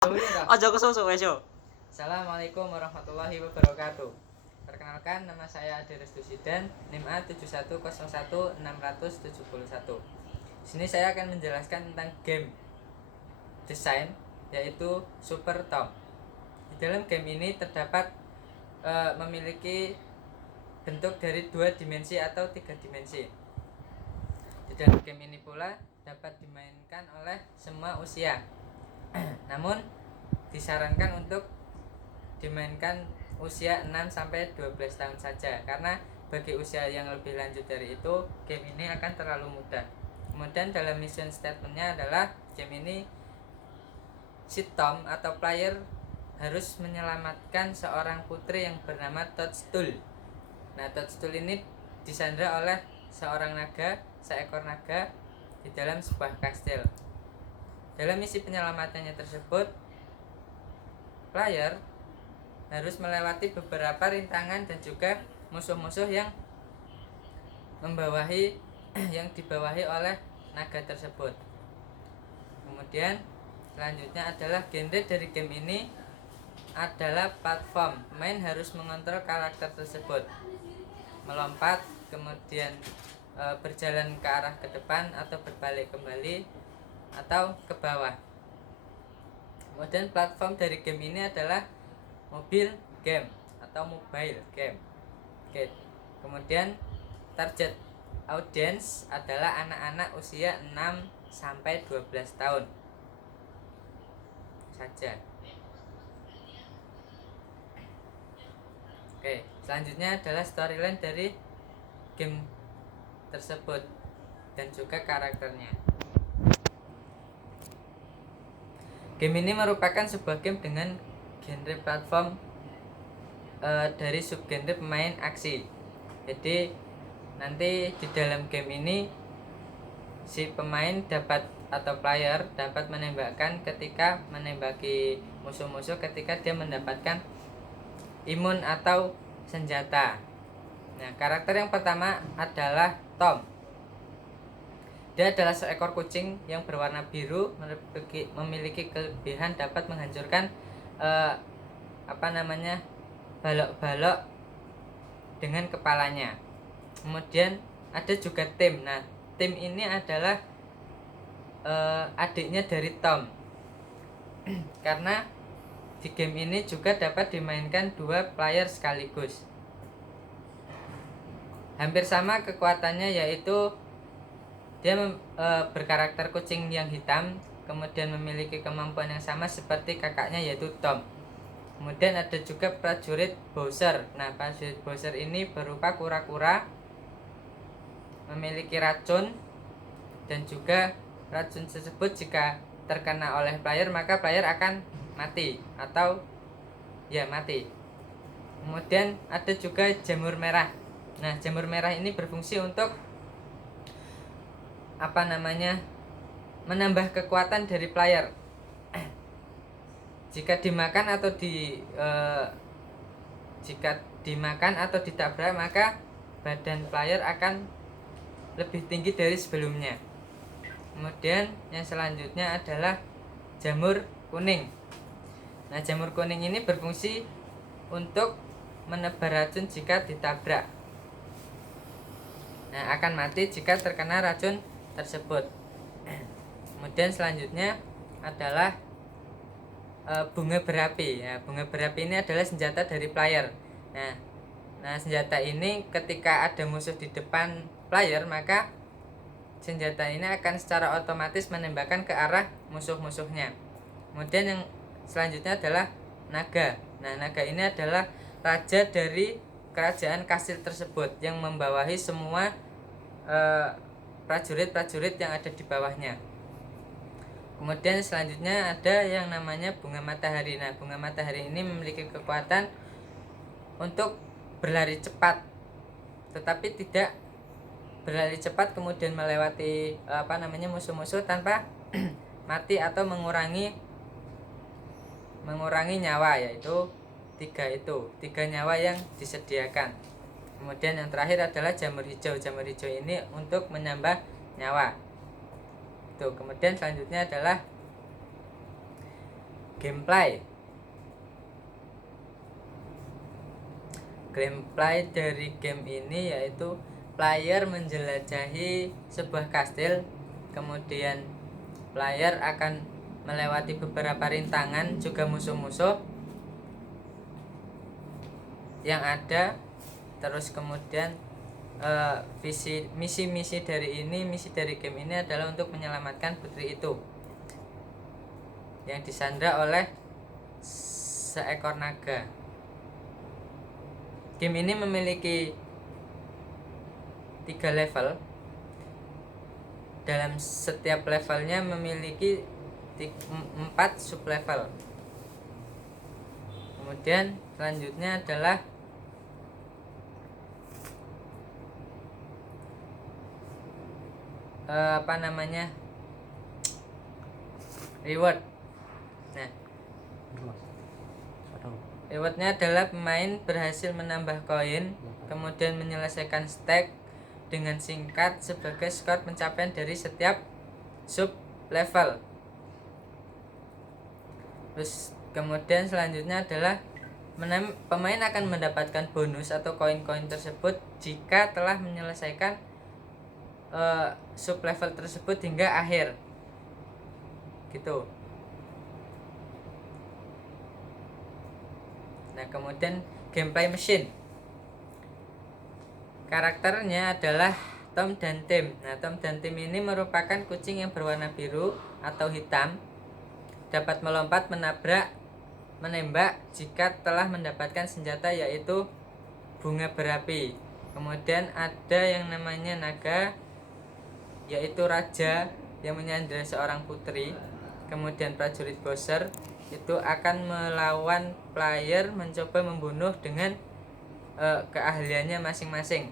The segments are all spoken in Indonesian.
Aja kesusu wes yo. Assalamualaikum warahmatullahi wabarakatuh. Perkenalkan, nama saya Ade Restusidan, NIM A 7101671. Sini saya akan menjelaskan tentang game desain, yaitu Super Tom. Di dalam game ini terdapat memiliki bentuk dari 2 dimensi atau 3 dimensi. Di dalam game ini pula dapat dimainkan oleh semua usia. Namun disarankan untuk dimainkan usia 6-12 tahun saja, karena bagi usia yang lebih lanjut dari itu game ini akan terlalu mudah. Kemudian dalam mission statementnya adalah game ini si Tom atau player harus menyelamatkan seorang putri yang bernama Toadstool. Nah, Toadstool ini disandra oleh seorang naga, seekor naga di dalam sebuah kastil. Dalam misi penyelamatannya tersebut, player harus melewati beberapa rintangan dan juga musuh-musuh yang dibawahi oleh naga tersebut. Kemudian selanjutnya adalah genre dari game ini adalah platform. Pemain harus mengontrol karakter tersebut, melompat, kemudian berjalan ke arah ke depan atau berbalik kembali atau ke bawah. Kemudian platform dari game ini adalah mobile game atau mobile game. Oke. Kemudian target audience adalah anak-anak usia 6-12 tahun saja. Oke, selanjutnya adalah storyline dari game tersebut dan juga karakternya. Game ini merupakan sebuah game dengan genre platform dari subgenre pemain aksi. Jadi nanti di dalam game ini si pemain dapat atau player dapat menembakkan ketika menembaki musuh-musuh ketika dia mendapatkan imun atau senjata. Nah, karakter yang pertama adalah Tom. Dia adalah seekor kucing yang berwarna biru, memiliki kelebihan dapat menghancurkan balok-balok dengan kepalanya. Kemudian ada juga Tim. Nah, Tim ini adalah adiknya dari Tom. Karena di game ini juga dapat dimainkan 2 player sekaligus. Hampir sama kekuatannya, yaitu dia berkarakter kucing yang hitam, kemudian memiliki kemampuan yang sama seperti kakaknya, yaitu Tom. Kemudian ada juga prajurit Bowser. Nah, prajurit Bowser ini berupa kura-kura, memiliki racun, dan juga racun tersebut jika terkena oleh player maka player akan mati atau mati. Kemudian ada juga jamur merah. Nah, jamur merah ini berfungsi untuk menambah kekuatan dari player. Jika dimakan atau ditabrak maka badan player akan lebih tinggi dari sebelumnya. Kemudian yang selanjutnya adalah jamur kuning. Nah, jamur kuning ini berfungsi untuk menebar racun jika ditabrak. Nah, akan mati jika terkena racun tersebut. Kemudian selanjutnya adalah bunga berapi. Nah, bunga berapi ini adalah senjata dari player. Nah, senjata ini ketika ada musuh di depan player maka senjata ini akan secara otomatis menembakkan ke arah musuh-musuhnya. Kemudian yang selanjutnya adalah naga. Nah, naga ini adalah raja dari kerajaan kastil tersebut yang membawahi semua prajurit-prajurit yang ada di bawahnya. Kemudian selanjutnya ada yang namanya bunga matahari. Nah, bunga matahari ini memiliki kekuatan untuk berlari cepat, tetapi tidak berlari cepat kemudian melewati musuh-musuh tanpa mati atau mengurangi nyawa, yaitu 3 nyawa yang disediakan. Kemudian yang terakhir adalah jamur hijau. Jamur hijau ini untuk menambah nyawa. Kemudian selanjutnya adalah gameplay. Gameplay dari game ini yaitu player menjelajahi sebuah kastil, kemudian player akan melewati beberapa rintangan juga musuh-musuh yang ada. Terus kemudian misi dari game ini adalah untuk menyelamatkan putri itu yang disandra oleh seekor naga. Game ini memiliki 3 level. Dalam setiap levelnya memiliki 4 sub level. Kemudian selanjutnya adalah reward. Nah, rewardnya adalah pemain berhasil menambah koin, kemudian menyelesaikan stack dengan singkat sebagai skor pencapaian dari setiap sub level. Terus kemudian selanjutnya adalah pemain akan mendapatkan bonus atau koin-koin tersebut jika telah menyelesaikan sub level tersebut hingga akhir, gitu. Nah, kemudian gameplay mesin. Karakternya adalah Tom dan Tim. Nah, Tom dan Tim ini merupakan kucing yang berwarna biru atau hitam, dapat melompat, menabrak, menembak jika telah mendapatkan senjata yaitu bunga berapi. Kemudian ada yang namanya naga, yaitu raja yang menyandera seorang putri. Kemudian prajurit Bowser itu akan melawan player mencoba membunuh dengan keahliannya masing-masing.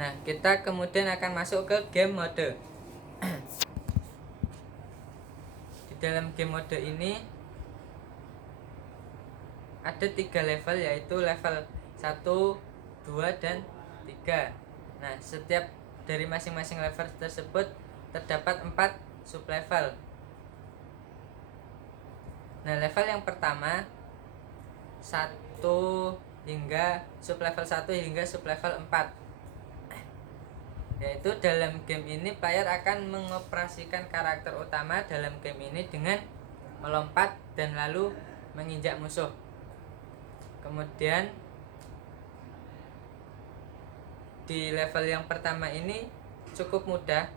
Nah, kita kemudian akan masuk ke game mode. Di dalam game mode ini ada 3 level, yaitu level 1, 2, dan 3. Nah, setiap dari masing-masing level tersebut terdapat 4 sub level. Nah, level yang pertama 1 hingga sub level 1 hingga sub level 4, yaitu dalam game ini player akan mengoperasikan karakter utama dalam game ini dengan melompat dan lalu menginjak musuh. Kemudian di level yang pertama ini cukup mudah,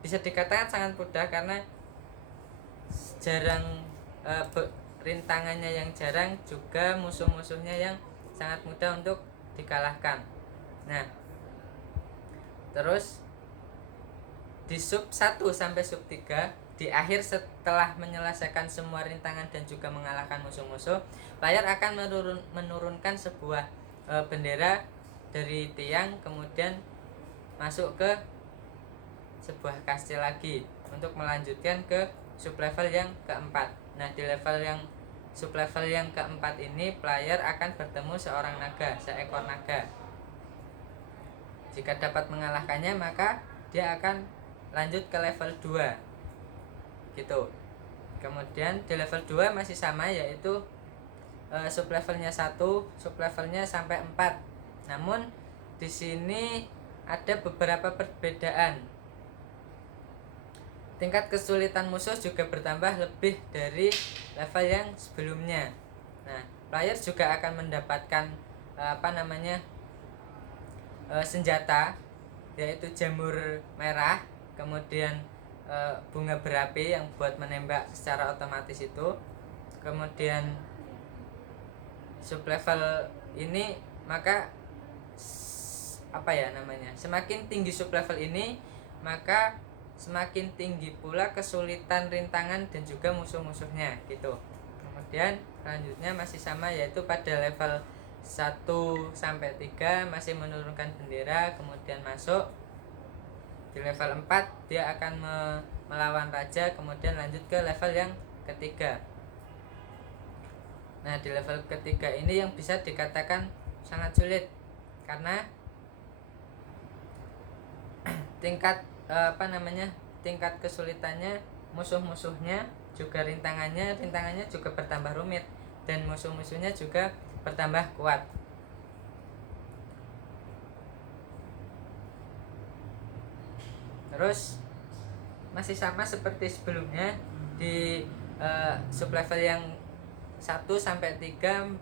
bisa dikatakan sangat mudah karena jarang rintangannya yang jarang, juga musuh-musuhnya yang sangat mudah untuk dikalahkan. Nah, terus di sub 1 sampai sub 3, di akhir setelah menyelesaikan semua rintangan dan juga mengalahkan musuh-musuh, player akan menurunkan sebuah bendera dari tiang, kemudian masuk ke sebuah kastil lagi untuk melanjutkan ke sub level yang keempat. Nah, di level yang sub level yang keempat ini player akan bertemu seekor naga. Jika dapat mengalahkannya, maka dia akan lanjut ke level 2, gitu. Kemudian di level 2 masih sama, yaitu sub levelnya 1, sub levelnya sampai 4. Namun di sini ada beberapa perbedaan. Tingkat kesulitan musuh juga bertambah lebih dari level yang sebelumnya. Nah, player juga akan mendapatkan senjata, yaitu jamur merah, kemudian bunga berapi yang buat menembak secara otomatis itu. Kemudian sub level ini maka semakin tinggi sub level ini, maka semakin tinggi pula kesulitan rintangan dan juga musuh-musuhnya, gitu. Kemudian selanjutnya masih sama, yaitu pada level 1 sampai 3 masih menurunkan bendera, kemudian masuk. Di level 4 dia akan melawan raja, kemudian lanjut ke level yang ketiga. Nah, di level ketiga ini yang bisa dikatakan sangat sulit karena tingkat tingkat kesulitannya, musuh-musuhnya juga rintangannya juga bertambah rumit dan musuh-musuhnya juga bertambah kuat. Terus masih sama seperti sebelumnya di sublevel yang 1 sampai 3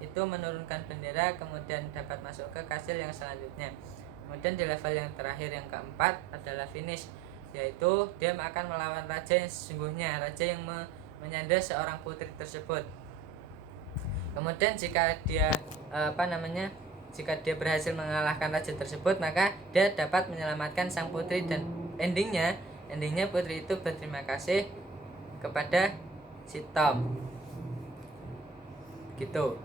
itu menurunkan bendera, kemudian dapat masuk ke kastil yang selanjutnya. Kemudian di level yang terakhir yang keempat adalah finish, yaitu dia akan melawan raja yang sesungguhnya, raja yang menyanda seorang putri tersebut. Kemudian jika dia jika dia berhasil mengalahkan raja tersebut, maka dia dapat menyelamatkan sang putri, dan endingnya putri itu berterima kasih kepada si Tom. Gitu.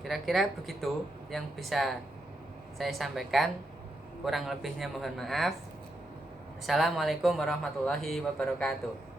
Kira-kira begitu yang bisa saya sampaikan. Kurang lebihnya mohon maaf. Assalamualaikum warahmatullahi wabarakatuh.